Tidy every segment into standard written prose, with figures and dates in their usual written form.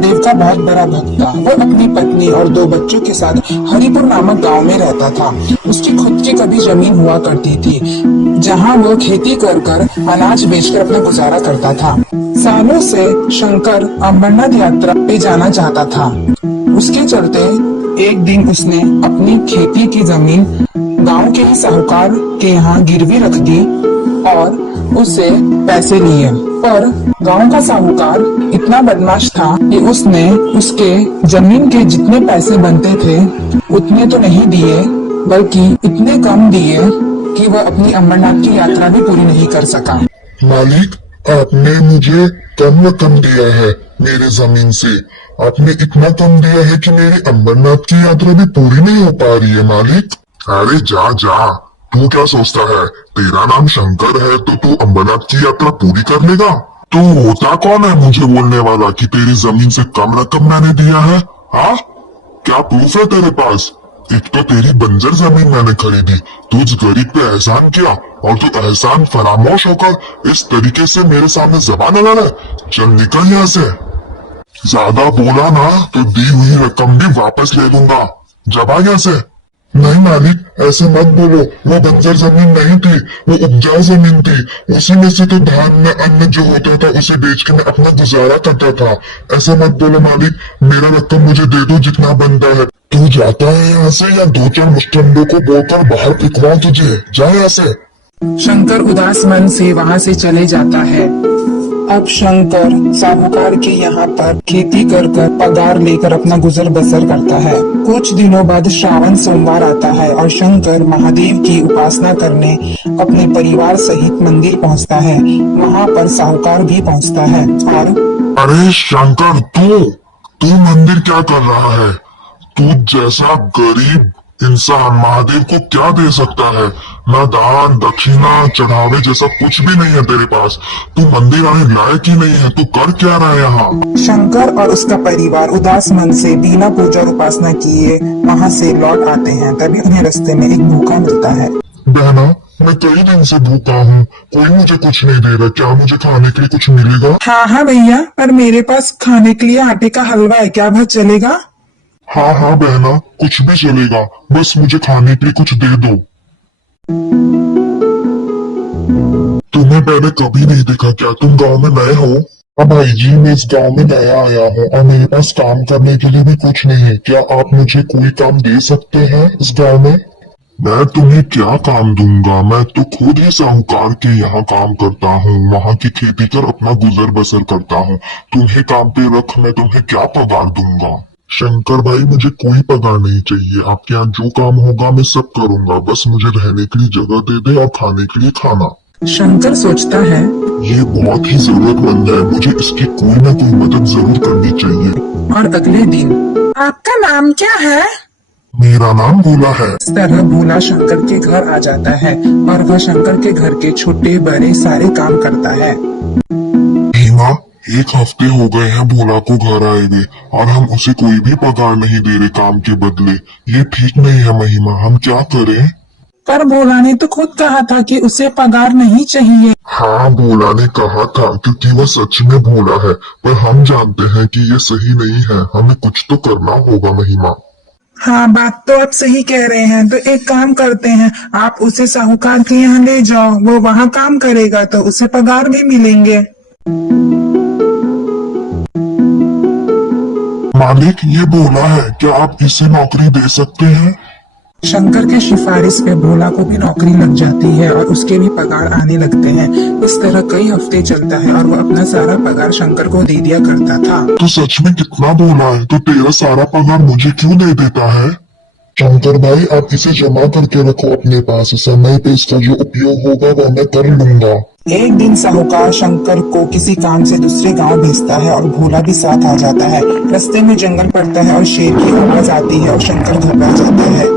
महादेव का बहुत बड़ा भक्त था। वो अपनी पत्नी और 2 बच्चों के साथ हरिपुर नामक गांव में रहता था। उसकी खुद की कभी जमीन हुआ करती थी, जहां वो खेती कर अनाज बेचकर अपना गुजारा करता था। सालों से शंकर अमरनाथ यात्रा पे जाना चाहता था। उसके चलते एक दिन उसने अपनी खेती की जमीन गांव के ही साहूकार के यहाँ गिरवी रख दी और उससे पैसे लिए। पर गांव का साहूकार इतना बदमाश था कि उसने उसके जमीन के जितने पैसे बनते थे उतने तो नहीं दिए, बल्कि इतने कम दिए कि वह अपनी अमरनाथ की यात्रा भी पूरी नहीं कर सका। मालिक, आपने मुझे कम रकम दिया है मेरे जमीन से। आपने इतना कम दिया है कि मेरी अमरनाथ की यात्रा भी पूरी नहीं हो पा रही है मालिक। अरे जा जा, तू क्या सोचता है? तेरा नाम शंकर है तो तू अमरनाथ की यात्रा पूरी कर लेगा? तू होता कौन है मुझे बोलने वाला कि तेरी जमीन से कम रकम मैंने दिया है? हाँ, क्या प्रूफ है तेरे पास? एक तो तेरी बंजर जमीन मैंने खरीदी, तुझ गरीब पे एहसान किया और तू एहसान फरामोश होकर इस तरीके से मेरे सामने जबान लड़ा रहा है। चल निकल यहाँ से। ज्यादा बोला ना तो दी हुई रकम भी वापस ले दूंगा। जब आ यहाँ से। नहीं मालिक, ऐसे मत बोलो। वो बंजर जमीन नहीं थी, वो उपजाऊ जमीन थी। उसी में से तो धान में अन्न जो होता था उसे बेच के मैं अपना गुजारा करता था। ऐसे मत बोलो मालिक, मेरा रकम मुझे दे दो जितना बनता है। तू जाता है यहाँ से या 2-4 मुस्टंडों को बोलकर बाहर फिकवाऊं तुझे? जा यहाँ से। शंकर उदास मन से वहाँ से चले जाता है। अब शंकर साहूकार के यहाँ पर खेती कर पगार लेकर अपना गुजर बसर करता है। कुछ दिनों बाद श्रावण सोमवार आता है और शंकर महादेव की उपासना करने अपने परिवार सहित मंदिर पहुँचता है। वहाँ पर साहूकार भी पहुँचता है और अरे शंकर, तू मंदिर क्या कर रहा है? तू जैसा गरीब इंसान महादेव को क्या दे सकता है? ना दान दक्षिणा चढ़ावे जैसा कुछ भी नहीं है तेरे पास। तू मंदिर आने लायक ही नहीं है। तू कर क्या रहा है यहाँ? शंकर और उसका परिवार उदास मन से बिना पूजा और उपासना किए वहाँ से लौट आते हैं। तभी उन्हें रास्ते में एक भूखा मिलता है। बहना, मैं कई दिन से भूखा हूँ, कोई मुझे कुछ नहीं दे रहा। क्या मुझे खाने के लिए कुछ मिलेगा? हाँ भैया, पर मेरे पास खाने के लिए आटे का हलवा है, क्या वह चलेगा? हाँ बहना, कुछ भी चलेगा, बस मुझे खाने के लिए कुछ दे दो। तुम्हें मैंने कभी नहीं देखा, क्या तुम गांव में नए हो? हाँ भाई जी, मैं इस गांव में नया आया हूँ और मेरे पास काम करने के लिए भी कुछ नहीं है। क्या आप मुझे कोई काम दे सकते हैं इस गांव में? मैं तुम्हें क्या काम दूंगा? मैं तो खुद ही साहूकार के यहाँ काम करता हूँ, वहाँ की खेती कर अपना गुजर बसर करता हूँ। तुम्हें काम पे रख, मैं तुम्हें क्या पगार दूंगा? शंकर भाई, मुझे कोई पगार नहीं चाहिए। आपके यहाँ जो काम होगा मैं सब करूंगा, बस मुझे रहने के लिए जगह दे दे और खाने के लिए खाना। शंकर सोचता है, ये बहुत ही जरूरतमंद है, मुझे इसकी कोई ना कोई मदद जरूर करनी चाहिए। और अगले दिन, आपका नाम क्या है? मेरा नाम भोला है। इस तरह भोला शंकर के घर आ जाता है और वह शंकर के घर के छोटे बड़े सारे काम करता है। भीमा, 1 हफ्ते हो गए हैं भोला को घर आए हुए और हम उसे कोई भी पगार नहीं दे रहे काम के बदले। ये ठीक नहीं है महिमा, हम क्या करें? पर भोला ने तो खुद कहा था कि उसे पगार नहीं चाहिए। हाँ, भोला ने कहा था क्योंकि वह सच में भोला है, पर हम जानते हैं कि ये सही नहीं है। हमें कुछ तो करना होगा महिमा। हाँ, बात तो आप सही कह रहे हैं। तो एक काम करते हैं, आप उसे साहूकार के यहाँ ले जाओ, वो वहाँ काम करेगा तो उसे पगार भी मिलेंगे। मालिक, ये भोला है, क्या आप इसे नौकरी दे सकते हैं? शंकर के सिफारिश पे भोला को भी नौकरी लग जाती है और उसके भी पगार आने लगते हैं। इस तरह कई हफ्ते चलता है और वो अपना सारा पगार शंकर को दे दिया करता था। तो सच में कितना भोला है, तो तेरा सारा पगार मुझे क्यों दे देता है? शंकर भाई, आप इसे जमा करके रखो अपने पास, समय पे इसका जो उपयोग होगा वह मैं कर लूंगा। एक दिन साहूकार शंकर को किसी काम से दूसरे गांव भेजता है और भोला भी साथ आ जाता है। रास्ते में जंगल पड़ता है और शेर की आवाज आती है और शंकर घबरा जाता है।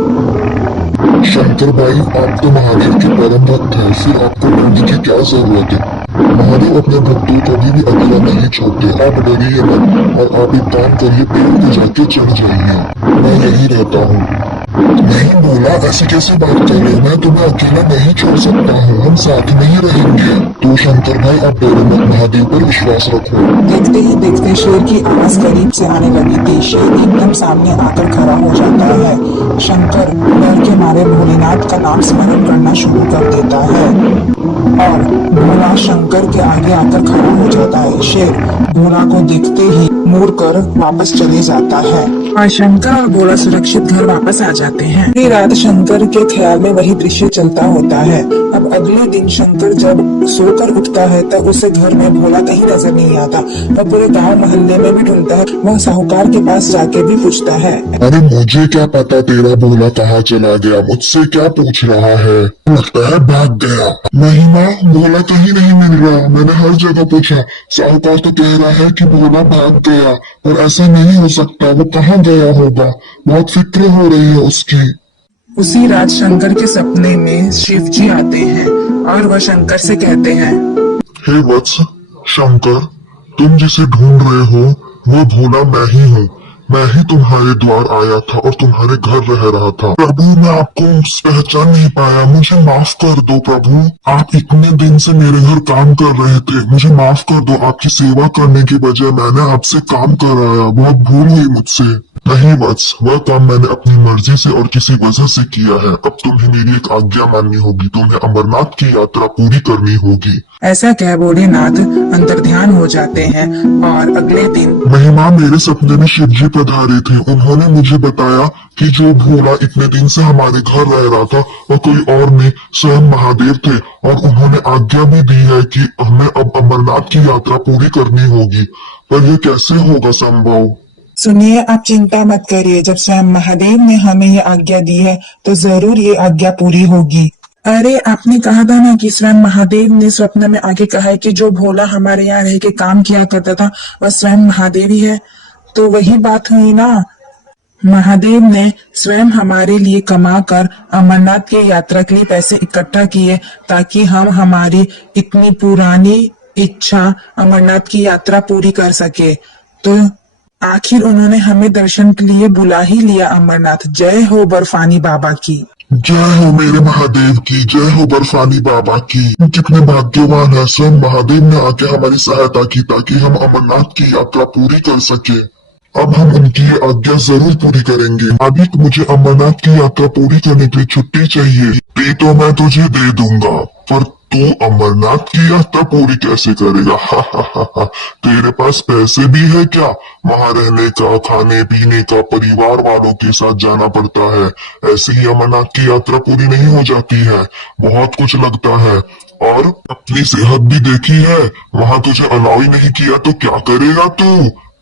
शंकर भाई, आप तो महादेव के परम भक्त हैं, फिर आपको डरने की क्या जरूरत है? महादेव अपने भक्तों को कभी भी अकेला नहीं छोड़ते। आप डरिए मत और आप एक काम करिए, पेड़ पे जाके चढ़ जाइए, मैं यही रहता हूँ। नहीं बोला, ऐसी कैसे बात कर रहे हो? मैं तुम्हें अकेला नहीं छोड़ सकता हूँ, हम साथ में ही रहेंगे। तो शंकर भाई आप डरो मत, महादेव पर विश्वास रखो। देखते ही देखते शेर की आवाज करीब से आने लगी थी। शेर एकदम सामने आकर खड़ा हो जाता है। शंकर डर के मारे भोलेनाथ का नाम स्मरण करना शुरू कर देता है और भोला शंकर के आगे आकर खड़ा हो जाता है। शेर भोला को देखते ही मुड़कर वापस चले जाता है और शंकर और भोला सुरक्षित घर वापस आ जाते हैं। पूरी रात शंकर के ख्याल में वही दृश्य चलता होता है। अब अगले दिन शंकर जब सोकर उठता है तब उसे घर में भोला कहीं नजर नहीं आता। वह पूरे गांव मोहल्ले में भी ढूंढता है। वह साहूकार के पास जाके भी पूछता है। अरे मुझे क्या पता तेरा भोला कहाँ चला गया, मुझसे क्या पूछ रहा है? लगता है भाग गया। नहीं माँ, भोला कहीं नहीं मिल रहा। मैंने हर जगह पूछा, साहूकार तो कह रहा है कि भोला भाग गया, और ऐसा नहीं हो सकता। वो कहाँ गया होगा? बहुत फिक्र हो रही है उसकी। उसी रात शंकर के सपने में शिव जी आते हैं और वह शंकर से कहते हैं, हे वत्स शंकर, तुम जिसे ढूंढ रहे हो वो भोला मैं ही हूँ। मैं ही तुम्हारे द्वार आया था और तुम्हारे घर रह रहा था। प्रभु मैं आपको पहचान नहीं पाया, मुझे माफ कर दो प्रभु। आप इतने दिन से मेरे घर काम कर रहे थे, मुझे माफ कर दो। आपकी सेवा करने की बजाय मैंने आपसे काम कराया, बहुत भूल हुई मुझसे। नहीं वत्स, वह काम मैंने अपनी मर्जी से और किसी वजह से किया है। अब तुम्हें मेरी एक आज्ञा माननी होगी, तुम्हें अमरनाथ की यात्रा पूरी करनी होगी। ऐसा कह भोलेनाथ अंतर्ध्यान हो जाते हैं और अगले दिन महिमा मेरे सपने में शिव जी पधारे थे। उन्होंने मुझे बताया कि जो भोला इतने दिन से हमारे घर रह रहा था वह कोई और नहीं, स्वयं महादेव थे। और उन्होंने आज्ञा भी दी है कि हमें अब अमरनाथ की यात्रा पूरी करनी होगी। पर यह कैसे होगा संभव? सुनिए, आप चिंता मत करिए। जब स्वयं महादेव ने हमें ये आज्ञा दी है तो जरूर ये आज्ञा पूरी होगी। अरे आपने कहा था ना कि स्वयं महादेव ने स्वप्न में आगे कहा है कि जो भोला हमारे यहाँ रह के काम किया करता था वह स्वयं महादेव ही है। तो वही बात हुई ना। महादेव ने स्वयं हमारे लिए कमा कर अमरनाथ की यात्रा के लिए पैसे इकट्ठा किए ताकि हम हमारी इतनी पुरानी इच्छा अमरनाथ की यात्रा पूरी कर सके। तो आखिर उन्होंने हमें दर्शन के लिए बुला ही लिया अमरनाथ। जय हो बर्फानी बाबा की। जय हो मेरे महादेव की, जय हो बर्फानी बाबा की। कितने भाग्यवान है, स्वयं महादेव ने आके हमारी सहायता की ताकि हम अमरनाथ की यात्रा पूरी कर सके। अब हम उनकी ये आज्ञा जरूर पूरी करेंगे। मालिक मुझे अमरनाथ की यात्रा पूरी करने के लिए छुट्टी चाहिए। ये तो मैं तुझे दे दूंगा, पर तू अमरनाथ की यात्रा पूरी कैसे करेगा? हा। तेरे पास पैसे भी है क्या? वहाँ रहने का, खाने पीने का, परिवार वालों के साथ जाना पड़ता है। ऐसे ही अमरनाथ की यात्रा पूरी नहीं हो जाती है, बहुत कुछ लगता है। और अपनी सेहत भी देखी है, वहाँ तुझे अलाउ ही नहीं किया तो क्या करेगा तू?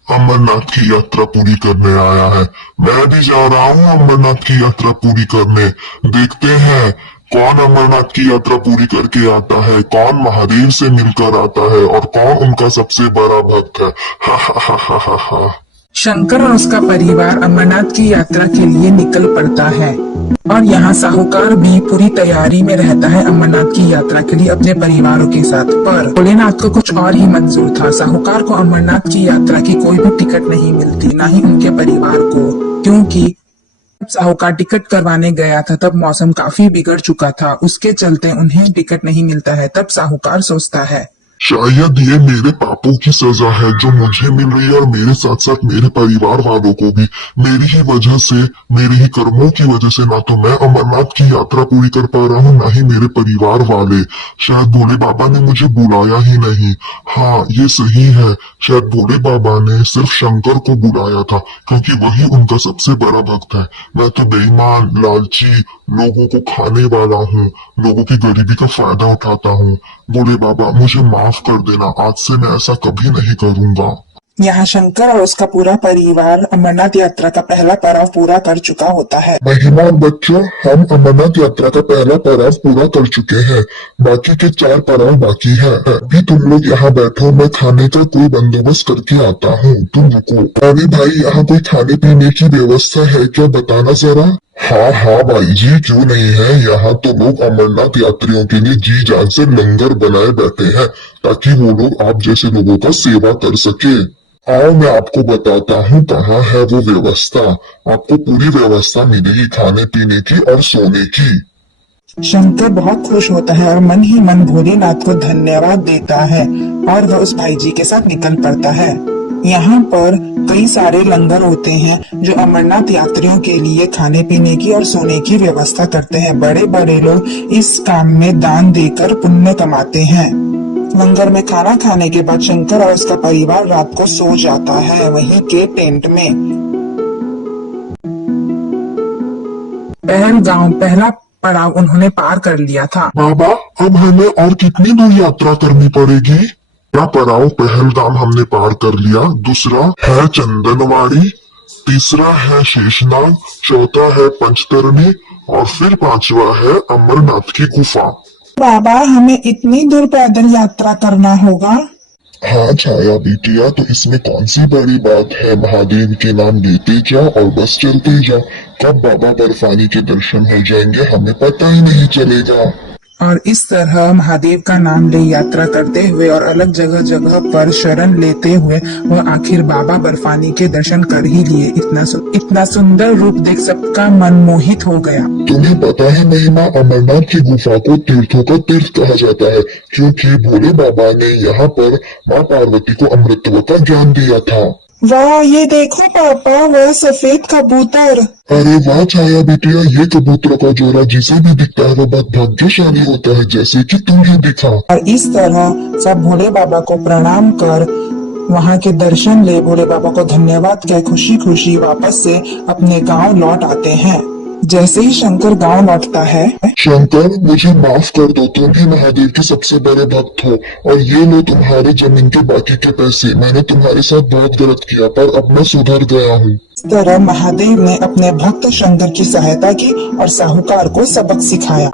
अमरनाथ की यात्रा पूरी करने आया है। मैं भी जा रहा हूँ अमरनाथ की यात्रा पूरी करने। देखते हैं कौन अमरनाथ की यात्रा पूरी करके आता है, कौन महादेव से मिलकर आता है और कौन उनका सबसे बड़ा भक्त है। हा। शंकर और उसका परिवार अमरनाथ की यात्रा के लिए निकल पड़ता है और यहाँ साहूकार भी पूरी तैयारी में रहता है अमरनाथ की यात्रा के लिए अपने परिवारों के साथ। पर भोलेनाथ को कुछ और ही मंजूर था। साहूकार को अमरनाथ की यात्रा की कोई भी टिकट नहीं मिलती, ना ही उनके परिवार को, क्योंकि जब साहूकार टिकट करवाने गया था तब मौसम काफी बिगड़ चुका था। उसके चलते उन्हें टिकट नहीं मिलता है। तब साहूकार सोचता है, शायद ये मेरे पापों की सजा है जो मुझे मिल रही है और मेरे साथ साथ मेरे परिवार वालों को भी। मेरी ही वजह से, मेरे ही कर्मों की वजह से ना तो मैं अमरनाथ की यात्रा पूरी कर पा रहा हूँ, ना ही मेरे परिवार वाले। शायद भोले बाबा ने मुझे बुलाया ही नहीं। हाँ ये सही है, शायद भोले बाबा ने सिर्फ शंकर को बुलाया था क्योंकि वही उनका सबसे बड़ा भक्त है। मैं तो बेईमान, लालची, लोगों को खाने वाला हूँ, लोगों की गरीबी का फायदा उठाता हूँ। भोले बाबा मुझे माफ कर देना, आज से मैं ऐसा कभी नहीं करूँगा। यहाँ शंकर और उसका पूरा परिवार अमरनाथ यात्रा का पहला पड़ाव पूरा कर चुका होता है। महिमा और बच्चों, हम अमरनाथ यात्रा का पहला पड़ाव पूरा कर चुके हैं। बाकी के 4 पड़ाव बाकी है। अभी तुम लोग यहाँ बैठो, मैं खाने का कोई बंदोबस्त करके आता हूँ, तुम रुको। अरे भाई, यहाँ कोई खाने पीने की व्यवस्था है क्या, बताना जरा। हाँ भाई जी, क्यों नहीं है। यहाँ तो लोग अमरनाथ यात्रियों के लिए जी जान से लंगर बनाए बैठे हैं ताकि वो लोग आप जैसे लोगों का सेवा कर सके। आओ मैं आपको बताता हूँ कहाँ है वो व्यवस्था। आपको पूरी व्यवस्था मिलेगी खाने पीने की और सोने की। शंकर बहुत खुश होता है और मन ही मन भोलेनाथ को धन्यवाद देता है और वह उस भाई जी के साथ निकल पड़ता है। यहाँ पर कई सारे लंगर होते हैं जो अमरनाथ यात्रियों के लिए खाने पीने की और सोने की व्यवस्था करते हैं। बड़े बड़े लोग इस काम में दान देकर पुण्य कमाते हैं। लंगर में खाना खाने के बाद शंकर और उसका परिवार रात को सो जाता है वहीं के टेंट में। पहलगाम पहला पड़ाव उन्होंने पार कर लिया था। बाबा अब हमें और कितनी दूर यात्रा करनी पड़ेगी? क्या पड़ाव पहलगाम हमने पार कर लिया, दूसरा है चंदनवाड़ी, तीसरा है शेषनाग, चौथा है पंचतरणी और फिर पांचवा है अमरनाथ की गुफा। बाबा हमें इतनी दूर पैदल यात्रा करना होगा? हाँ छाया बिटिया, तो इसमें कौन सी बड़ी बात है। महादेव के नाम लेते जाओ और बस चलते जाओ। कब बाबा बर्फानी के दर्शन हो जाएंगे हमें पता ही नहीं चलेगा। और इस तरह महादेव का नाम ले यात्रा करते हुए और अलग जगह जगह पर शरण लेते हुए वह आखिर बाबा बर्फानी के दर्शन कर ही लिए। इतना सुंदर रूप देख सबका मन मोहित हो गया। तुम्हें पता है महिमा, अमरनाथ की गुफा को तीर्थों का तीर्थ कहा जाता है क्योंकि भोले बाबा ने यहाँ पर माँ पार्वती को अमृतत्व का ज्ञान दिया था। वाह ये देखो पापा, वह सफेद कबूतर। अरे वाह छाया बिटिया, ये कबूतर का जोड़ा जिसे भी दिखता है वो बहुत भाग्यशाली होता है, जैसे कि तुम्हें दिखा। और इस तरह सब भोले बाबा को प्रणाम कर वहाँ के दर्शन ले भोले बाबा को धन्यवाद कह खुशी खुशी वापस से अपने गांव लौट आते हैं। जैसे ही शंकर गांव लौटता है, शंकर मुझे माफ कर दो, तुम भी महादेव के सबसे बड़े भक्त हो और ये लो तुम्हारे जमीन के बाकी के पैसे। मैंने तुम्हारे साथ बहुत गलत किया पर अब मैं सुधर गया हूँ। इस तरह महादेव ने अपने भक्त शंकर की सहायता की और साहूकार को सबक सिखाया।